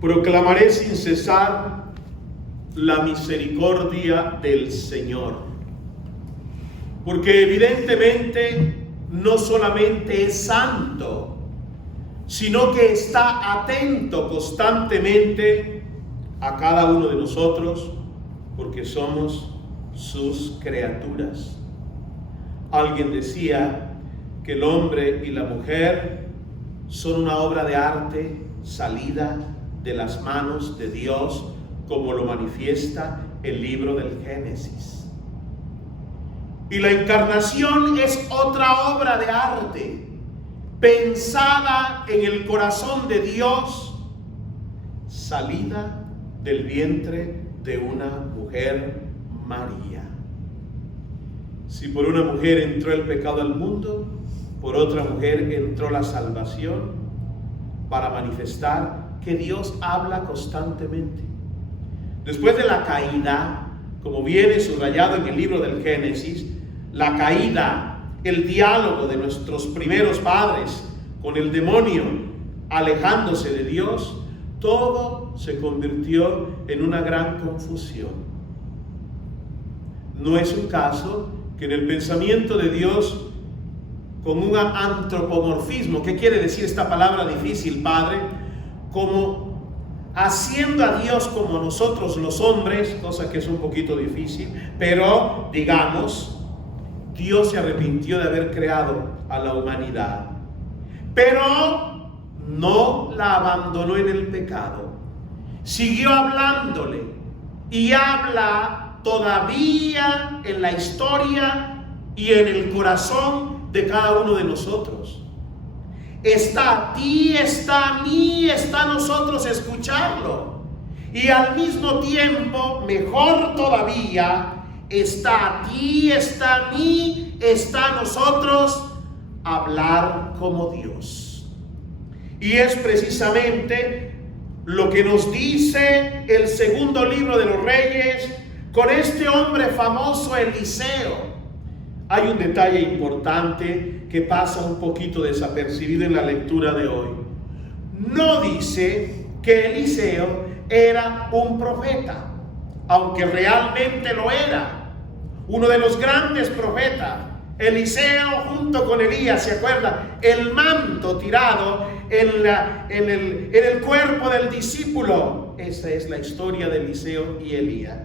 proclamaré sin cesar la misericordia del Señor. Porque evidentemente no solamente es santo, sino que está atento constantemente a cada uno de nosotros, porque somos sus criaturas. Alguien decía que el hombre y la mujer son una obra de arte salida de las manos de Dios, como lo manifiesta el libro del Génesis. Y la encarnación es otra obra de arte, pensada en el corazón de Dios, salida del vientre de una mujer, María. Si por una mujer entró el pecado al mundo, por otra mujer entró la salvación, para manifestar que Dios habla constantemente. Después de la caída, como viene subrayado en el libro del Génesis, la caída, el diálogo de nuestros primeros padres con el demonio, alejándose de Dios, todo se convirtió en una gran confusión. No es un caso que en el pensamiento de Dios, con un antropomorfismo, ¿qué quiere decir esta palabra difícil, Padre? Como haciendo a Dios como nosotros los hombres, cosa que es un poquito difícil, pero digamos, Dios se arrepintió de haber creado a la humanidad, pero no la abandonó en el pecado, siguió hablándole y habla todavía en la historia y en el corazón de cada uno de nosotros. Está a ti, está a mí, está a nosotros escucharlo. Y al mismo tiempo, mejor todavía, está a ti, está a mí, está a nosotros hablar como Dios. Y es precisamente lo que nos dice el segundo libro de los Reyes con este hombre famoso, Eliseo. Hay un detalle importante que pasa un poquito desapercibido en la lectura de hoy. No dice que Eliseo era un profeta, aunque realmente lo era. Uno de los grandes profetas, Eliseo junto con Elías, ¿se acuerda? El manto tirado en el cuerpo del discípulo. Esa es la historia de Eliseo y Elías.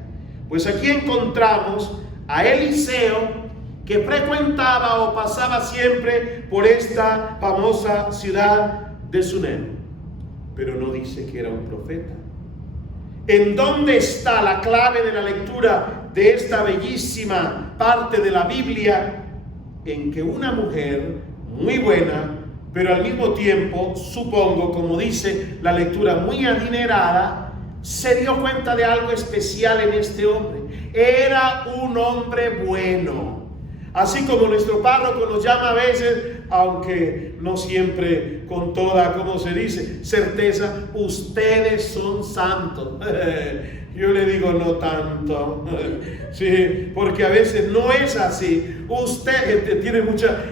Pues aquí encontramos a Eliseo, que frecuentaba o pasaba siempre por esta famosa ciudad de Sunem, pero no dice que era un profeta. ¿En dónde está la clave de la lectura de esta bellísima parte de la Biblia? En que una mujer muy buena, pero al mismo tiempo, supongo, como dice la lectura, muy adinerada, se dio cuenta de algo especial en este hombre. Era un hombre bueno. Así como nuestro párroco nos llama a veces, aunque no siempre con toda, ¿cómo se dice?, certeza, ustedes son santos. Yo le digo no tanto, sí, porque a veces no es así. Usted tiene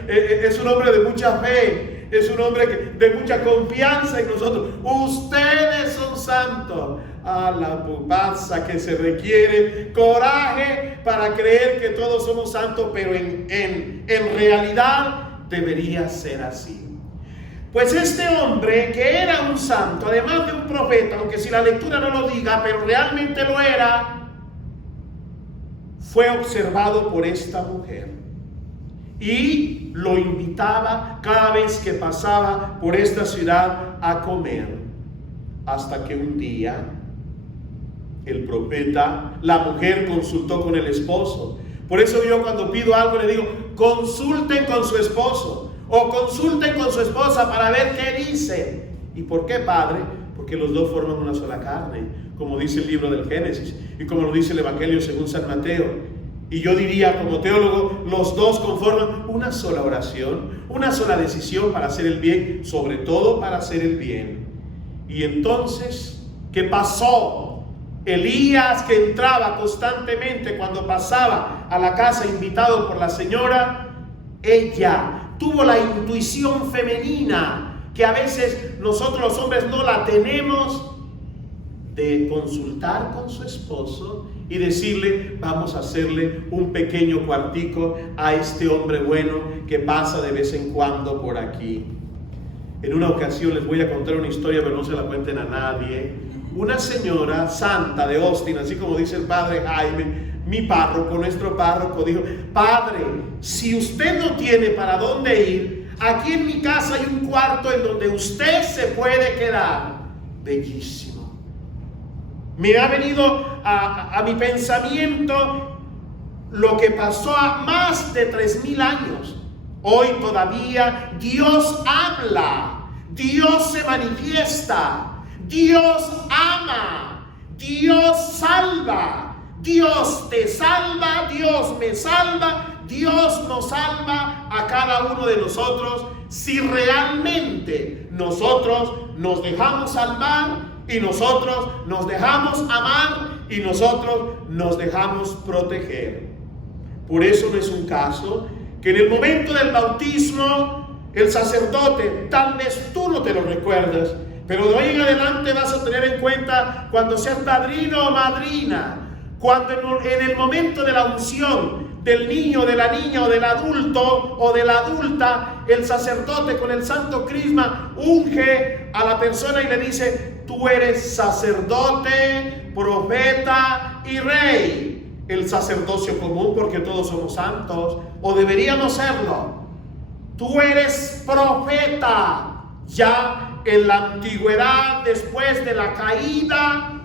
es un hombre de mucha fe, es un hombre de mucha confianza en nosotros. Ustedes son santos. A la pupasa que se requiere coraje para creer que todos somos santos, pero en realidad debería ser así. Pues este hombre, que era un santo, además de un profeta, aunque si la lectura no lo diga, pero realmente lo era, fue observado por esta mujer y lo invitaba cada vez que pasaba por esta ciudad a comer, hasta que un día el profeta, la mujer consultó con el esposo. Por eso yo cuando pido algo le digo, consulten con su esposo o consulten con su esposa para ver qué dice. ¿Y por qué, Padre? Porque los dos forman una sola carne, como dice el libro del Génesis y como lo dice el Evangelio según San Mateo. Y yo diría como teólogo, los dos conforman una sola oración, una sola decisión para hacer el bien, sobre todo para hacer el bien. Y entonces, ¿qué pasó? Elías, que entraba constantemente cuando pasaba a la casa invitado por la señora, ella tuvo la intuición femenina, que a veces nosotros los hombres no la tenemos, de consultar con su esposo y decirle: vamos a hacerle un pequeño cuartico a este hombre bueno que pasa de vez en cuando por aquí. En una ocasión les voy a contar una historia, pero no se la cuenten a nadie. Una señora santa de Austin, así como dice el padre Jaime, mi párroco, nuestro párroco, dijo: padre, si usted no tiene para dónde ir, aquí en mi casa hay un cuarto en donde usted se puede quedar. Bellísimo. Me ha venido a mi pensamiento lo que pasó a más de 3000 años. Hoy todavía Dios habla, Dios se manifiesta, Dios ama, Dios salva, Dios te salva, Dios me salva, Dios nos salva a cada uno de nosotros si realmente nosotros nos dejamos salvar y nosotros nos dejamos amar y nosotros nos dejamos proteger. Por eso no es un caso que en el momento del bautismo el sacerdote, tal vez tú no te lo recuerdas, pero de hoy en adelante vas a tener en cuenta cuando seas padrino o madrina, cuando en el momento de la unción del niño, de la niña o del adulto o de la adulta, el sacerdote con el santo crisma unge a la persona y le dice: tú eres sacerdote, profeta y rey. El sacerdocio común, porque todos somos santos, o deberíamos serlo. Tú eres profeta. Ya en la antigüedad, después de la caída,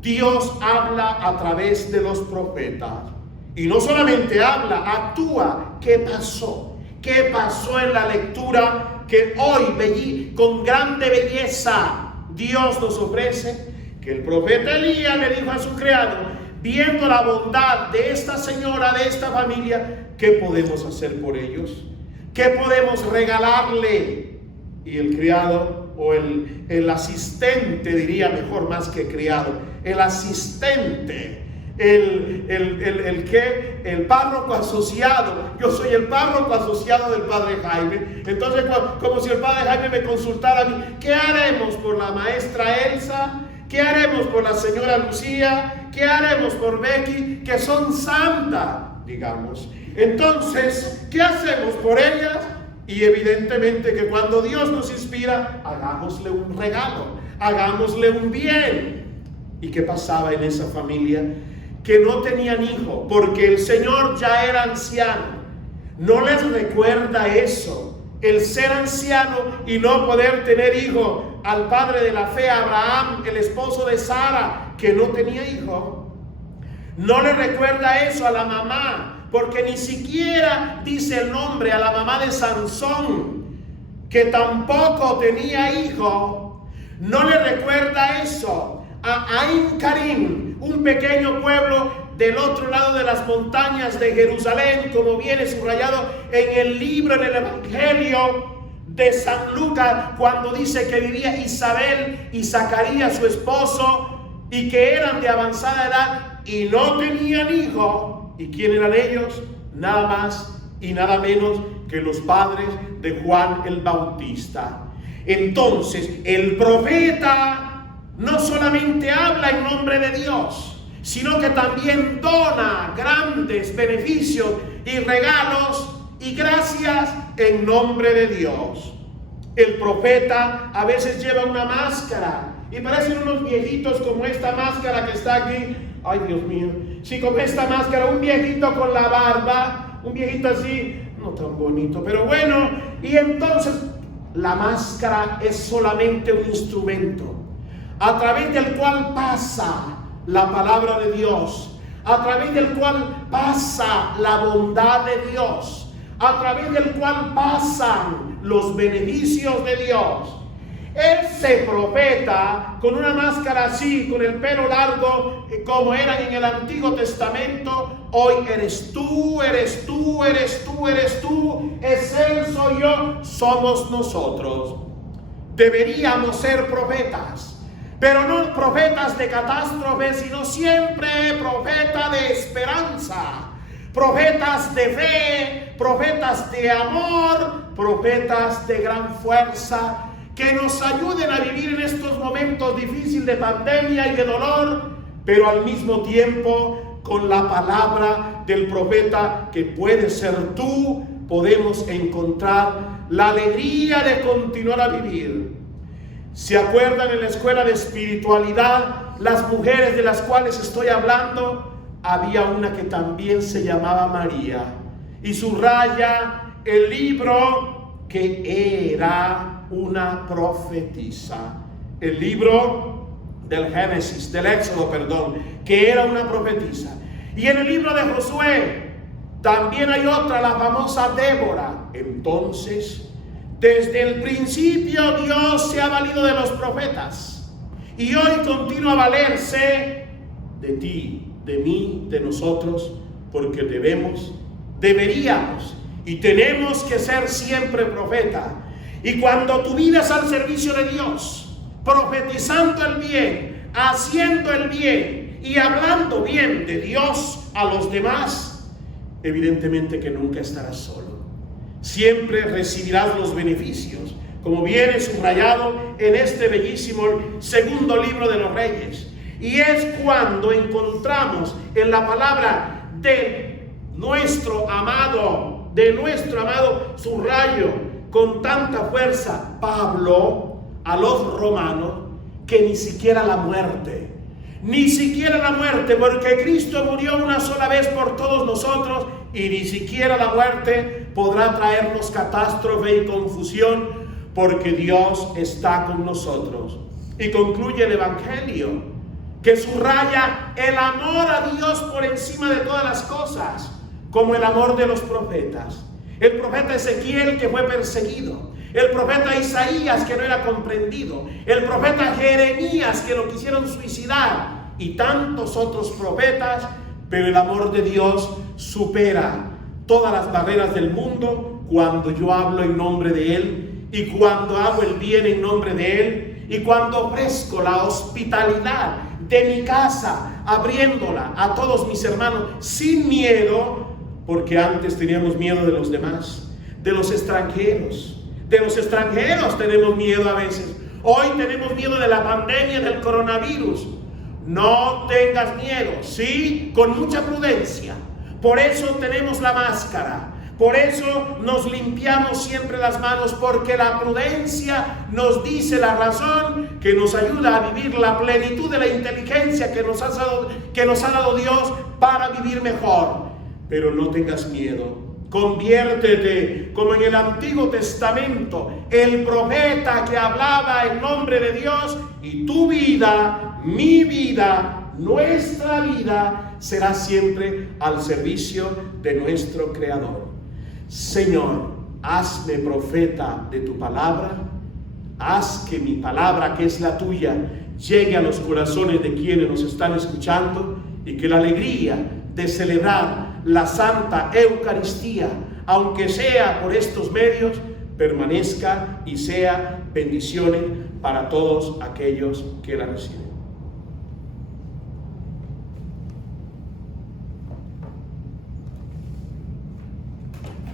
Dios habla a través de los profetas. Y no solamente habla, actúa. ¿Qué pasó? ¿Qué pasó en la lectura que hoy, con grande belleza, Dios nos ofrece? Que el profeta Elías le dijo a su criado, viendo la bondad de esta señora, de esta familia, ¿qué podemos hacer por ellos? ¿Qué podemos regalarle? Y el criado, o el asistente, diría mejor más que criado, el asistente, el párroco asociado. Yo soy el párroco asociado del padre Jaime. Entonces, como si el padre Jaime me consultara a mí: ¿qué haremos por la maestra Elsa? ¿Qué haremos por la señora Lucía? ¿Qué haremos por Becky, que son santas, digamos? Entonces, ¿qué hacemos por ellas? Y evidentemente que cuando Dios nos inspira, hagámosle un regalo, hagámosle un bien. ¿Y qué pasaba en esa familia? Que no tenían hijo, porque el Señor ya era anciano. ¿No les recuerda eso? El ser anciano y no poder tener hijo, al padre de la fe, Abraham, el esposo de Sara, que no tenía hijo. No le recuerda eso a la mamá, porque ni siquiera dice el nombre, a la mamá de Sansón, que tampoco tenía hijo. No le recuerda eso a Ain Karim, un pequeño pueblo del otro lado de las montañas de Jerusalén, como viene subrayado en el libro, en el Evangelio de San Lucas, cuando dice que vivía Isabel y Zacarías su esposo, y que eran de avanzada edad y no tenían hijo. ¿Y quién eran ellos? Nada más y nada menos que los padres de Juan el Bautista. Entonces el profeta no solamente habla en nombre de Dios, sino que también dona grandes beneficios y regalos y gracias en nombre de Dios. El profeta a veces lleva una máscara y parecen unos viejitos como esta máscara que está aquí. Ay, Dios mío. Sí, como esta máscara, un viejito con la barba, un viejito así, no tan bonito, pero bueno. Y entonces la máscara es solamente un instrumento a través del cual pasa la palabra de Dios, a través del cual pasa la bondad de Dios, a través del cual pasan los beneficios de Dios. Ese profeta con una máscara así, con el pelo largo, como era en el Antiguo Testamento, hoy eres tú, eres tú, eres tú, eres tú, es él, soy yo, somos nosotros. Deberíamos ser profetas, pero no profetas de catástrofe, sino siempre profeta de esperanza, profetas de fe, profetas de amor, profetas de gran fuerza, que nos ayuden a vivir en estos momentos difíciles de pandemia y de dolor, pero al mismo tiempo con la palabra del profeta que puede ser tú, podemos encontrar la alegría de continuar a vivir. ¿Se acuerdan en la escuela de espiritualidad, las mujeres de las cuales estoy hablando? Había una que también se llamaba María y subraya el libro que era una profetisa. El libro del Génesis, del Éxodo, perdón, que era una profetisa. Y en el libro de Josué también hay otra, la famosa Débora. Entonces, desde el principio Dios se ha valido de los profetas y hoy continúa a valerse de ti, de mí, de nosotros, porque deberíamos y tenemos que ser siempre profeta. Y cuando tu vida es al servicio de Dios, profetizando el bien, haciendo el bien y hablando bien de Dios a los demás, evidentemente que nunca estarás solo. Siempre recibirás los beneficios, como viene subrayado en este bellísimo segundo libro de los Reyes. Y es cuando encontramos en la palabra de nuestro amado, subrayo con tanta fuerza, Pablo, a los romanos, que ni siquiera la muerte, porque Cristo murió una sola vez por todos nosotros, y ni siquiera la muerte podrá traernos catástrofe y confusión, porque Dios está con nosotros. Y concluye el Evangelio, que subraya el amor a Dios por encima de todas las cosas, como el amor de los profetas. El profeta Ezequiel, que fue perseguido, el profeta Isaías, que no era comprendido, el profeta Jeremías, que lo quisieron suicidar, y tantos otros profetas. Pero el amor de Dios supera todas las barreras del mundo cuando yo hablo en nombre de Él, y cuando hago el bien en nombre de Él, y cuando ofrezco la hospitalidad de mi casa, abriéndola a todos mis hermanos sin miedo, porque antes teníamos miedo de los demás, de los extranjeros. De los extranjeros tenemos miedo a veces. Hoy tenemos miedo de la pandemia, del coronavirus. No tengas miedo, sí, con mucha prudencia. Por eso tenemos la máscara. Por eso nos limpiamos siempre las manos, porque la prudencia nos dice la razón que nos ayuda a vivir la plenitud de la inteligencia que nos ha dado Dios para vivir mejor. Pero no tengas miedo. Conviértete como en el Antiguo Testamento, el profeta que hablaba en nombre de Dios, y tu vida, mi vida, nuestra vida será siempre al servicio de nuestro Creador. Señor, hazme profeta de tu palabra. Haz que mi palabra, que es la tuya, llegue a los corazones de quienes nos están escuchando, y que la alegría de celebrar la Santa Eucaristía, aunque sea por estos medios, permanezca y sea bendiciones para todos aquellos que la reciben.